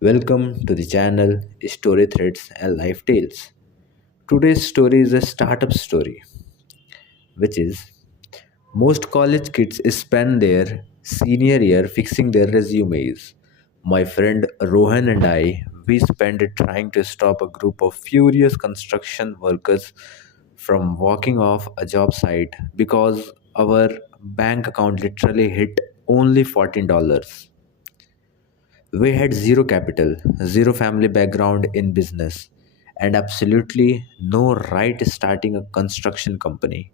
Welcome to the channel Story Threads and Life Tales. Today's story is a startup story, which is most college kids spend their senior year fixing their resumes. My friend Rohan and I, we spent it trying to stop a group of furious construction workers from walking off a job site because our bank account literally hit only $14. We had zero capital, zero family background in business, and absolutely no right starting a construction company.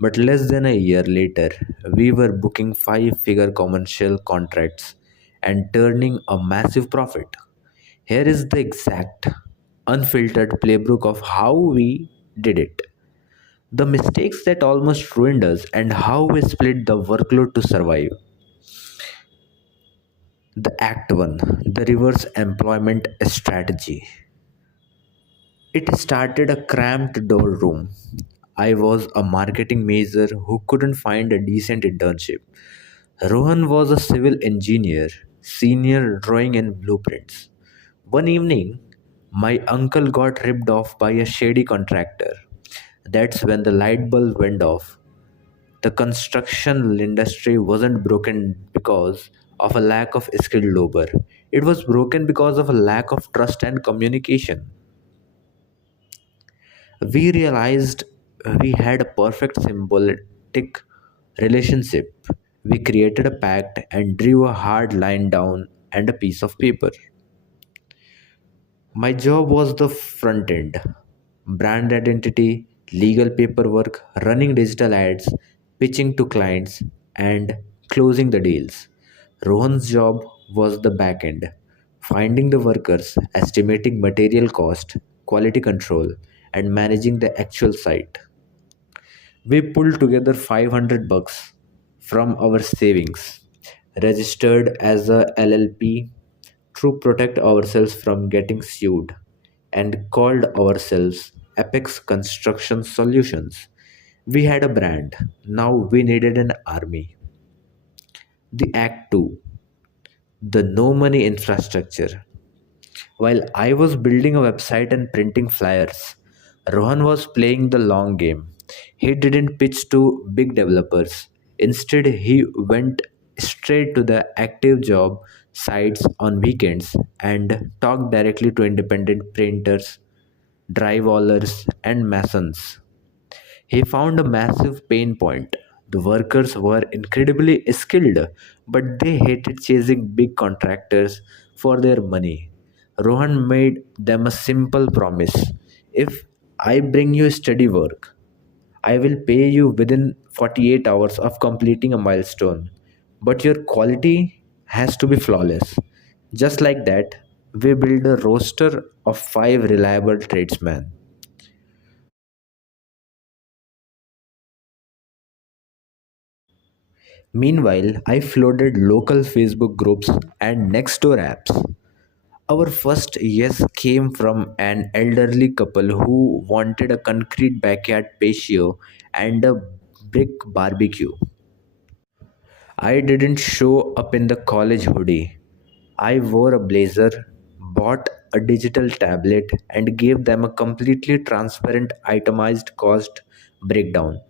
But less than a year later, we were booking five-figure commercial contracts and turning a massive profit. Here is the exact, unfiltered playbook of how we did it. The mistakes that almost ruined us, and how we split the workload to survive. The Act 1, the reverse employment strategy. It started a cramped door room. I was a marketing major who couldn't find a decent internship. Rohan was a civil engineer, senior drawing and blueprints. One evening, my uncle got ripped off by a shady contractor. That's when the light bulb went off. The construction industry wasn't broken because of a lack of skilled labor. It was broken because of a lack of trust and communication. We realized we had a perfect symbiotic relationship. We created a pact and drew a hard line down and a piece of paper. My job was the front end, brand identity, legal paperwork, running digital ads, pitching to clients, and closing the deals. Rohan's job was the back end, finding the workers, estimating material cost, quality control, and managing the actual site. We pulled together 500 bucks from our savings, registered as a LLP to protect ourselves from getting sued, and called ourselves Apex Construction Solutions. We had a brand. Now we needed an army. The Act 2, the no money infrastructure. While I was building a website and printing flyers, Rohan was playing the long game. He didn't pitch to big developers. Instead, he went straight to the active job sites on weekends and talked directly to independent printers, drywallers, and masons. He found a massive pain point. The workers were incredibly skilled, but they hated chasing big contractors for their money. Rohan made them a simple promise: if I bring you steady work, I will pay you within 48 hours of completing a milestone. But your quality has to be flawless. Just like that, we built a roster of five reliable tradesmen. Meanwhile, I flooded local Facebook groups and Nextdoor apps. Our first yes came from an elderly couple who wanted a concrete backyard patio and a brick barbecue. I didn't show up in the college hoodie. I wore a blazer, bought a digital tablet, and gave them a completely transparent itemized cost breakdown.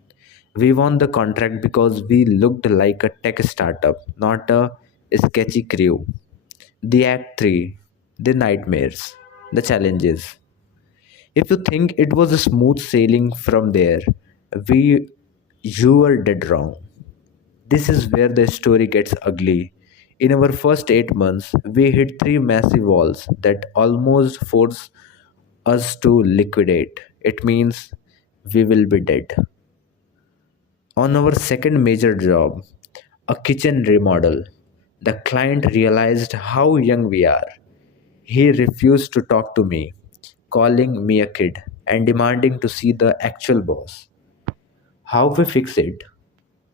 We won the contract because we looked like a tech startup, not a sketchy crew. The Act 3, the nightmares, the challenges. If you think it was a smooth sailing from there, we you are dead wrong. This is where the story gets ugly. In our first 8 months, we hit three massive walls that almost force us to liquidate. It means we will be dead. On our second major job, a kitchen remodel, the client realized how young we are. He refused to talk to me, calling me a kid and demanding to see the actual boss. How we fix it?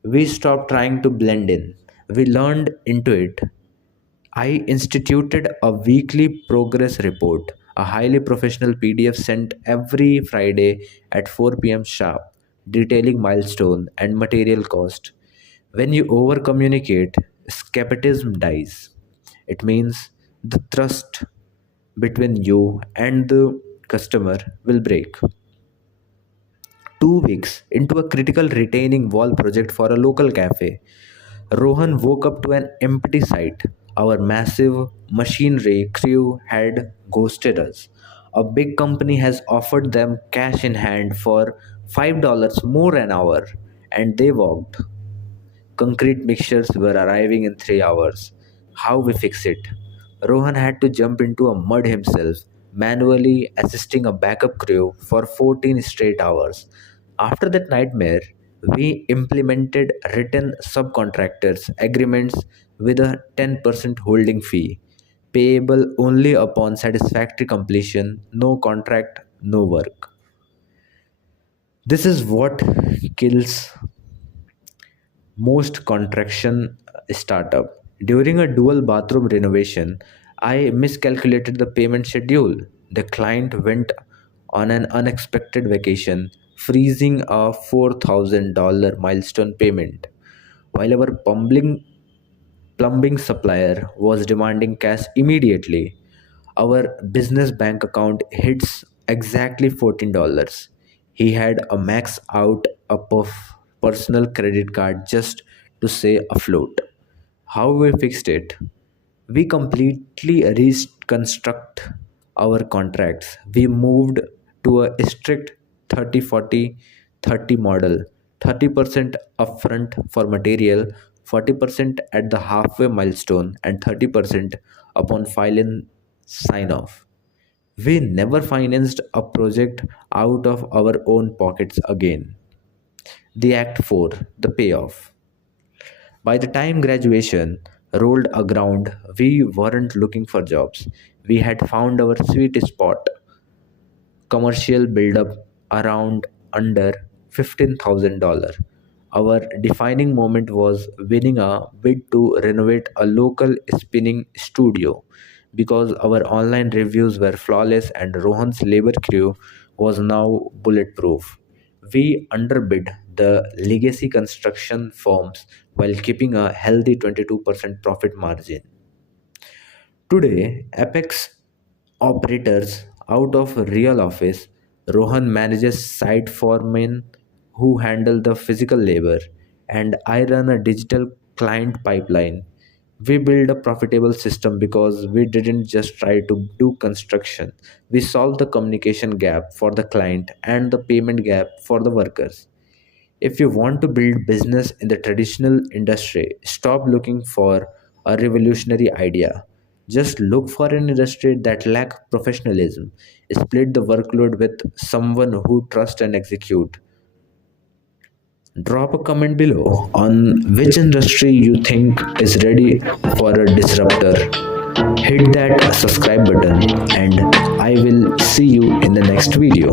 We stopped trying to blend in. We learned into it. I instituted a weekly progress report, a highly professional PDF sent every Friday at 4 p.m. sharp. detailing milestone and material cost. When you over communicate, skepticism dies. It means the trust between you and the customer will break. 2 weeks into a critical retaining wall project for a local cafe, Rohan woke up to an empty site. Our massive machinery crew had ghosted us. A big company has offered them cash in hand for $5 more an hour, and they walked. Concrete mixtures were arriving in 3 hours. How we fix it? Rohan had to jump into a mud himself, manually assisting a backup crew for 14 straight hours. After that nightmare, we implemented written subcontractors agreements with a 10% holding fee, payable only upon satisfactory completion, no contract, no work. This is what kills most contraction startup. During a dual bathroom renovation, I miscalculated the payment schedule. The client went on an unexpected vacation, freezing a $4,000 milestone payment, while our plumbing supplier was demanding cash immediately. Our business bank account hits exactly $14. He had a max out up of personal credit card just to stay afloat. How we fixed it? We completely reconstruct our contracts. We moved to a strict 30-40-30 model. 30% upfront for material, 40% at the halfway milestone, and 30% upon filing sign off. We never financed a project out of our own pockets again. The Act 4, the payoff. By the time graduation rolled around, we weren't looking for jobs. We had found our sweet spot, commercial build-up around under $15,000. Our defining moment was winning a bid to renovate a local spinning studio because our online reviews were flawless and Rohan's labor crew was now bulletproof. We underbid the legacy construction firms while keeping a healthy 22% profit margin. Today, Apex operators out of real office, Rohan manages site foremen who handle the physical labor, and I run a digital client pipeline. We build a profitable system because we didn't just try to do construction. We solved the communication gap for the client and the payment gap for the workers. If you want to build business in the traditional industry, stop looking for a revolutionary idea. Just look for an industry that lacks professionalism. Split the workload with someone who trusts and execute. Drop a comment below on which industry you think is ready for a disruptor. Hit that subscribe button and I will see you in the next video.